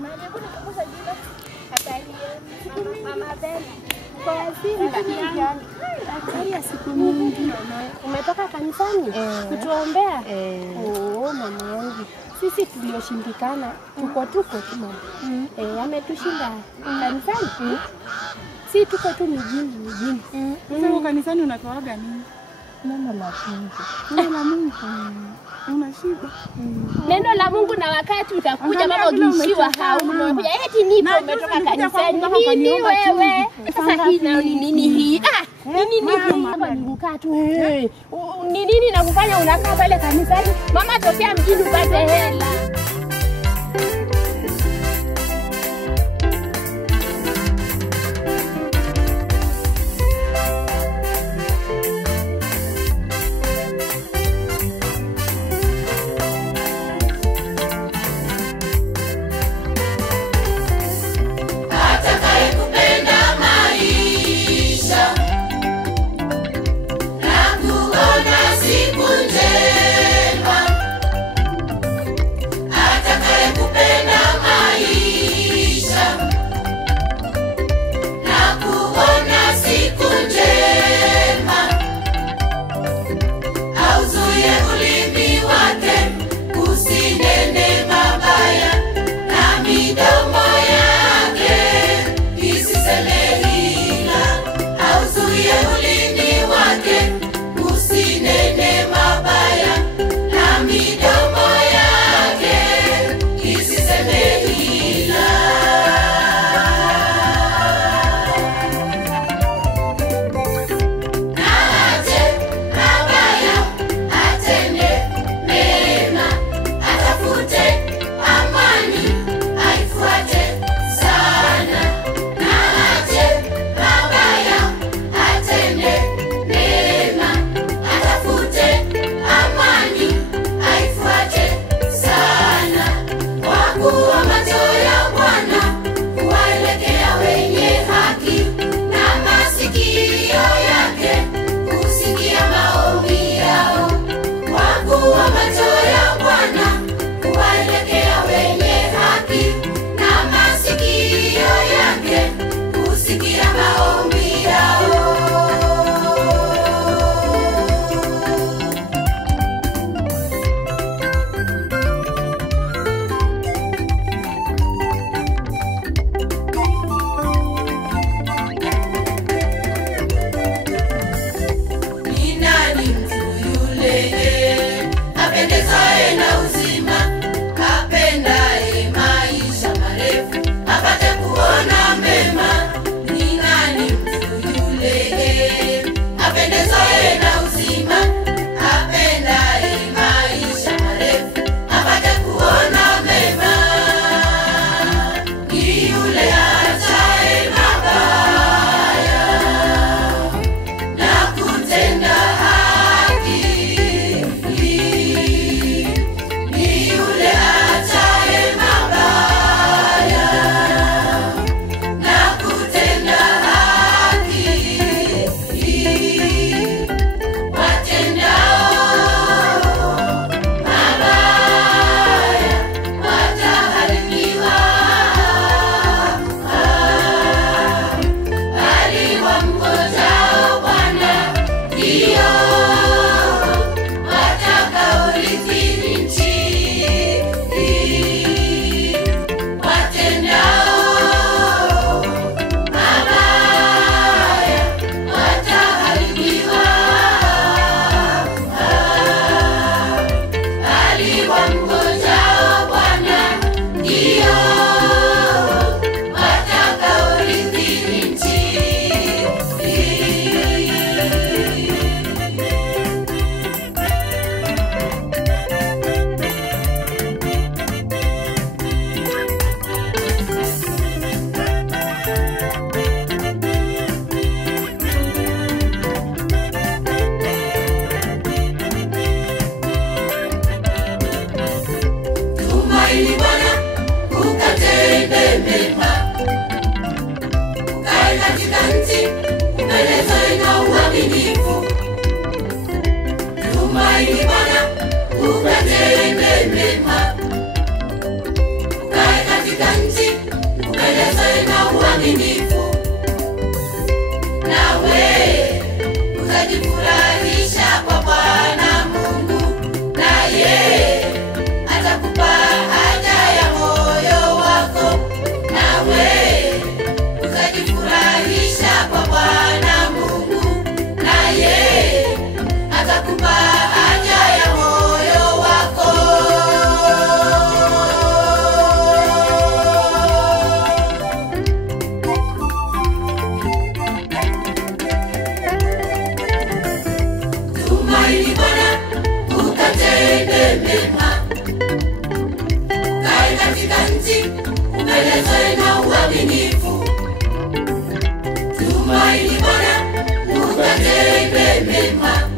mama alikuwa kukuza jina. Habari mama Bella. Kwa Simba ya siku mingi. Umetoka kanisani kutuombea? Oh mama yangu. Sisi tulioshindikana tuko tu mama. Ametushinda kanisani. Si tuko tu mjini. Sasa kanisani unatoaga nini? Neno la Mungu. Neno la Mungu. Unashiba. Neno la Mungu na wakati utakuja mama ukishiwa hauno. Kuja eti nipo umetoka kanisani. Nini wewe? Sasa hii nao ni nini hii? Nini hapa ni kukaa tu. Ni nini nakufanya unakaa pale kanisani? Mama tokea mjini upate hela. Ukae katika nchi upendezwe na uaminifu, nawe utajifurahisha kwa Bwana Mungu, naye atakupa haja ya moyo wako, nawe utajifurahisha kwa Bwana Mungu, naye atakupa haja ya moyo wako. Tumaini Bwana ukatende mema, kae katika nchi upendezwe na uaminifu. Tumaini Bwana ukatende mema,